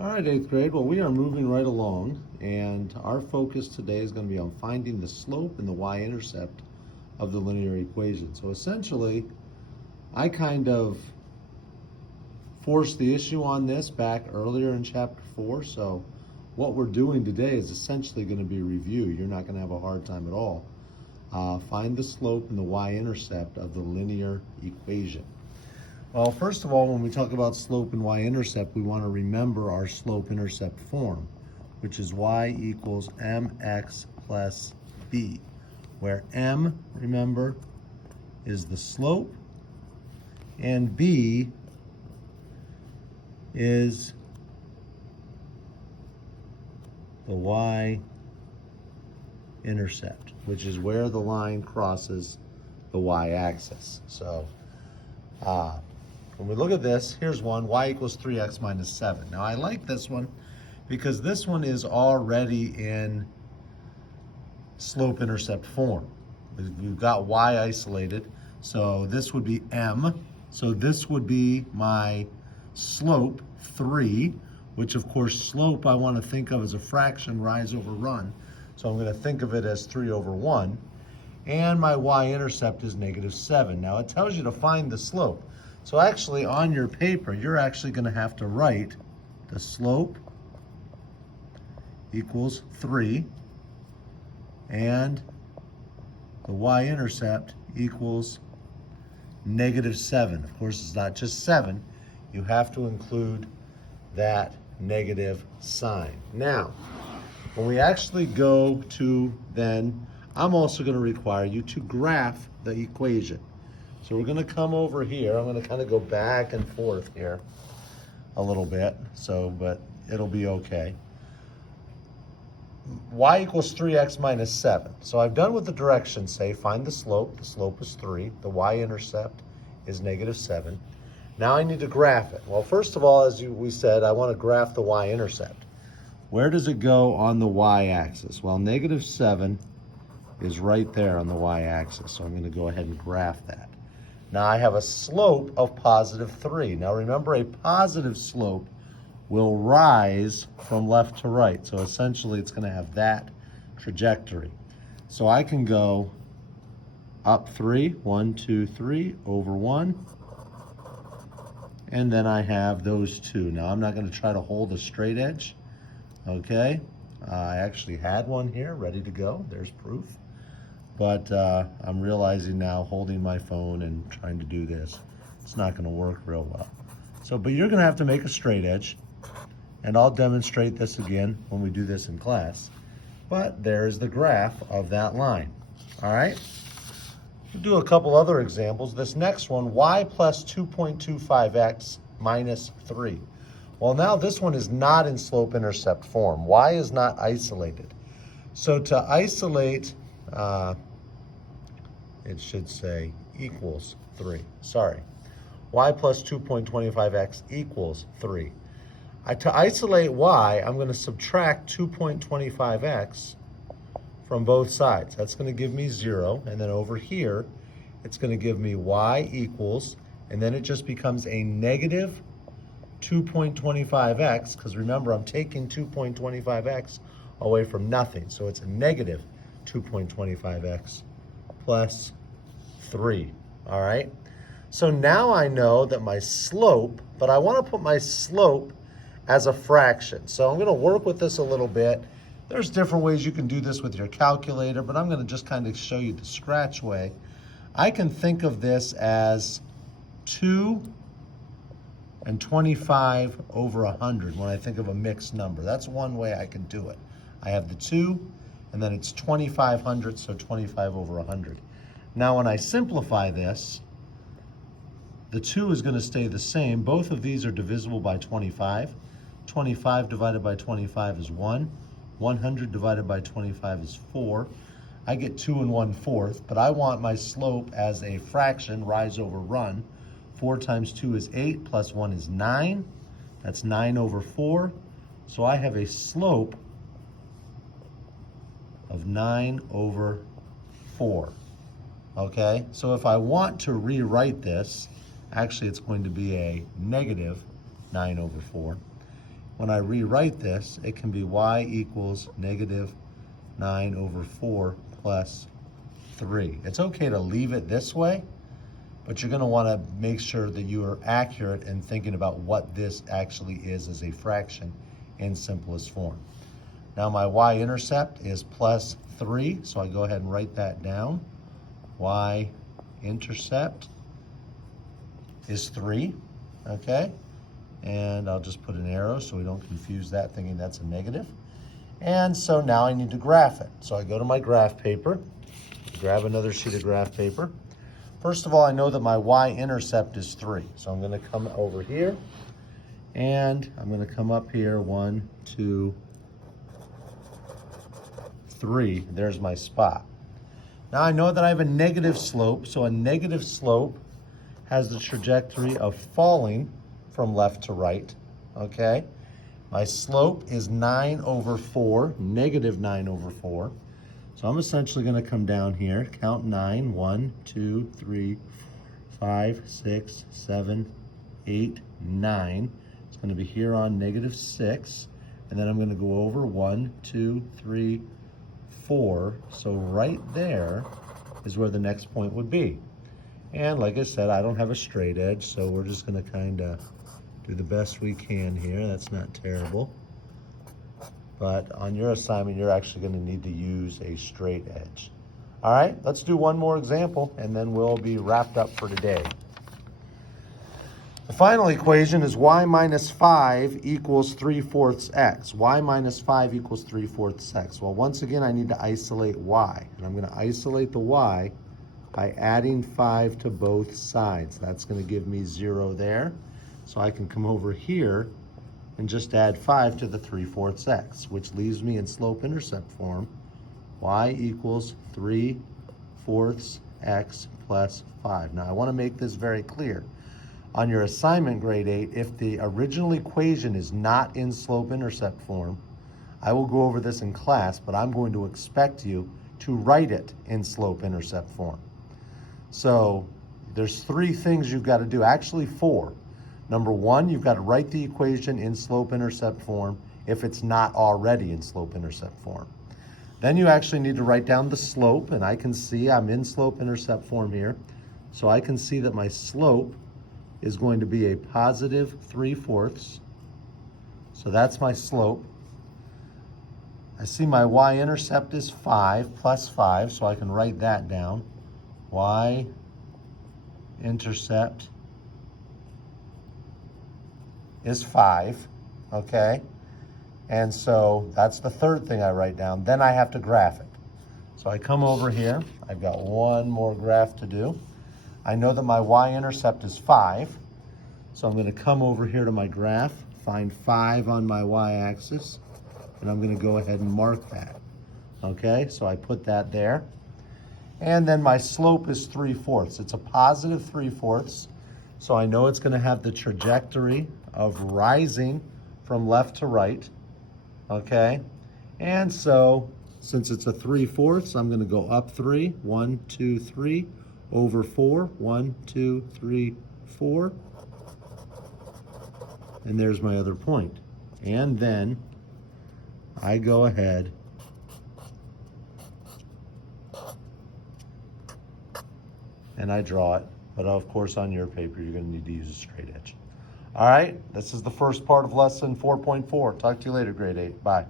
All right, 8th grade. Well, we are moving right along, and our focus today is going to be on finding the slope and the y-intercept of the linear equation. So essentially, I kind of forced the issue on this back earlier in chapter 4. So what we're doing today is essentially going to be a review. You're not going to have a hard time at all. Find the slope and the y-intercept of the linear equation. Well, first of all, when we talk about slope and y-intercept, we want to remember our slope-intercept form, which is y equals mx plus b, where m, remember, is the slope, and b is the y-intercept, which is where the line crosses the y-axis. So, when we look at this, here's one, y equals 3x minus 7. Now I like this one because this one is already in slope-intercept form. We've got y isolated, so this would be m. So this would be my slope, 3, which of course slope I want to think of as a fraction, rise over run. So I'm going to think of it as 3 over 1. And my y-intercept is negative 7. Now it tells you to find the slope. So actually on your paper, you're actually going to have to write the slope equals 3 and the y-intercept equals negative 7. Of course, it's not just 7. You have to include that negative sign. Now, when we actually go to then, I'm also going to require you to graph the equation. So we're going to come over here. I'm going to kind of go back and forth here a little bit, but it'll be okay. Y equals 3x minus 7. So I've done what the directions say. Find the slope. The slope is 3. The y-intercept is negative 7. Now I need to graph it. Well, first of all, as we said, I want to graph the y-intercept. Where does it go on the y-axis? Well, negative 7 is right there on the y-axis. So I'm going to go ahead and graph that. Now I have a slope of positive 3. Now remember, a positive slope will rise from left to right. So essentially it's going to have that trajectory. So I can go up 3, 1, 2, 3, over 1. And then I have those 2. Now I'm not going to try to hold a straight edge. Okay. I actually had one here ready to go. There's proof. But I'm realizing now, holding my phone and trying to do this, it's not going to work real well. So, but you're going to have to make a straight edge, and I'll demonstrate this again when we do this in class. But there's the graph of that line. All right? We'll do a couple other examples. This next one, y plus 2.25x minus 3. Well, now this one is not in slope-intercept form. Y is not isolated. So to isolate, it should say equals 3. Sorry. Y plus 2.25x equals 3. To isolate y, I'm going to subtract 2.25x from both sides. That's going to give me 0. And then over here, it's going to give me y equals, and then it just becomes a negative 2.25x, because remember, I'm taking 2.25x away from nothing. So it's a negative 2.25x plus 3, all right? So now I know that my slope, but I want to put my slope as a fraction. So I'm going to work with this a little bit. There's different ways you can do this with your calculator, but I'm going to just kind of show you the scratch way. I can think of this as 2 and 25 over 100 when I think of a mixed number. That's one way I can do it. I have the 2, and then it's 25 so 25 over 100. Now when I simplify this, the 2 is going to stay the same. Both of these are divisible by 25. 25 divided by 25 is 1. 100 divided by 25 is 4. I get 2 1/4, but I want my slope as a fraction, rise over run. 4 times 2 is 8, plus 1 is 9. That's 9 over 4. So I have a slope of 9 over 4. Okay, so if I want to rewrite this, actually it's going to be a negative 9 over 4. when I rewrite this, it can be y equals negative 9 over 4 plus 3. It's okay to leave it this way, but you're going to want to make sure that you are accurate in thinking about what this actually is as a fraction in simplest form. Now my y-intercept is plus 3, so I go ahead and write that down. Y-intercept is 3, okay? And I'll just put an arrow so we don't confuse that thinking that's a negative. And so now I need to graph it. So I go to my graph paper, grab another sheet of graph paper. First of all, I know that my y-intercept is 3. So I'm going to come over here, and I'm going to come up here, 1, 2, 3. There's my spot. Now I know that I have a negative slope, so a negative slope has the trajectory of falling from left to right, okay? My slope is 9 over 4, negative 9 over 4. So I'm essentially going to come down here, count 9, 1, 2, 3, 5, 6, 7, 8, 9. It's going to be here on negative 6. And then I'm going to go over 1, 2, 3, 4. So right there is where the next point would be. And like I said, I don't have a straight edge, so we're just going to kind of do the best we can here. That's not terrible. But on your assignment, you're actually going to need to use a straight edge. All right, let's do one more example, and then we'll be wrapped up for today. The final equation is y minus 5 equals 3/4 x. Y minus 5 equals 3/4 x. Well, once again, I need to isolate y. And I'm going to isolate the y by adding 5 to both sides. That's going to give me 0 there. So I can come over here and just add 5 to the 3/4 x, which leaves me in slope-intercept form. Y equals 3/4 x plus 5. Now I want to make this very clear. On your assignment, grade 8, if the original equation is not in slope-intercept form, I will go over this in class, but I'm going to expect you to write it in slope-intercept form. So there's 3 things you've got to do, actually 4. Number 1, you've got to write the equation in slope-intercept form if it's not already in slope-intercept form. Then you actually need to write down the slope, and I can see I'm in slope-intercept form here. So I can see that my slope is going to be a positive 3/4. So that's my slope. I see my y-intercept is 5 plus 5, so I can write that down. Y-intercept is 5, okay? And so that's the third thing I write down. Then I have to graph it. So I come over here. I've got one more graph to do. I know that my y-intercept is 5. So I'm going to come over here to my graph, find 5 on my y-axis, and I'm going to go ahead and mark that. Okay, so I put that there. And then my slope is 3/4. It's a positive 3/4. So I know it's going to have the trajectory of rising from left to right, okay? And so, since it's a 3/4, I'm going to go up 3, 1, 2, 3, over 4, 1, 2, 3, 4, and there's my other point. And then I go ahead and I draw it. But of course, on your paper, you're going to need to use a straight edge. All right, this is the first part of lesson 4.4. Talk to you later, grade 8. Bye.